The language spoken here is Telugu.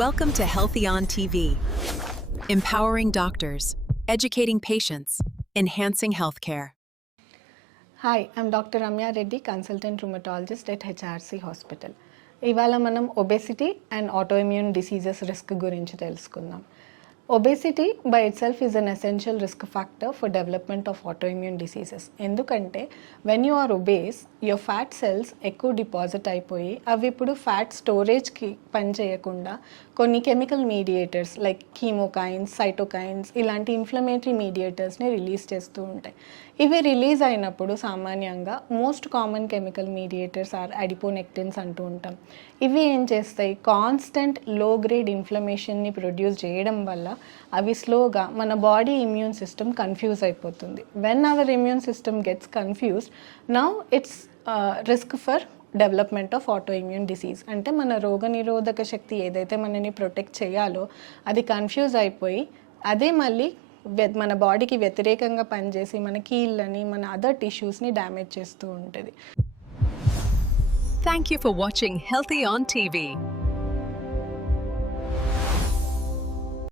Welcome to Healthy on TV. Empowering doctors, educating patients, enhancing healthcare. Hi, I'm Dr. Ramya Reddy, consultant rheumatologist at HRC Hospital. ఇవాళ మనం obesity and autoimmune diseases risk గురించి తెలుసుకుందాం. Obesity by itself is an essential risk factor for development of autoimmune diseases. ఎందుకంటే when you are obese your fat cells ఎక్కువ డిపాజిట్ అయిపోయి అవి ఇప్పుడు ఫ్యాట్ స్టోరేజ్కి పనిచేయకుండా కొన్ని chemical mediators like chemokines, cytokines ఇలాంటి ఇన్ఫ్లమేటరీ మీడియేటర్స్ని రిలీజ్ చేస్తూ ఉంటాయి. ఇవి రిలీజ్ అయినప్పుడు సామాన్యంగా most common chemical mediators are adiponectins అంటూ ఉంటాం. ఇవి ఏం చేస్తాయి, కాన్స్టెంట్ లో గ్రేడ్ ఇన్ఫ్లమేషన్ని ప్రొడ్యూస్ చేయడం వల్ల అవి స్లోగా మన బాడీ ఇమ్యూన్ సిస్టమ్ కన్ఫ్యూజ్ అయిపోతుంది. When our immune system gets confused now it's risk for development of autoimmune disease. అంటే మన రోగనిరోధక శక్తి ఏదైతే మనని ప్రొటెక్ట్ చేయాలో అది కన్ఫ్యూజ్ అయిపోయి అదే మళ్ళీ మన బాడీకి వ్యతిరేకంగా పనిచేసి మన కీళ్ళని మన అదర్ టిష్యూస్ని డ్యామేజ్ చేస్తూ ఉంటుంది. Thank you for watching Healthy on TV.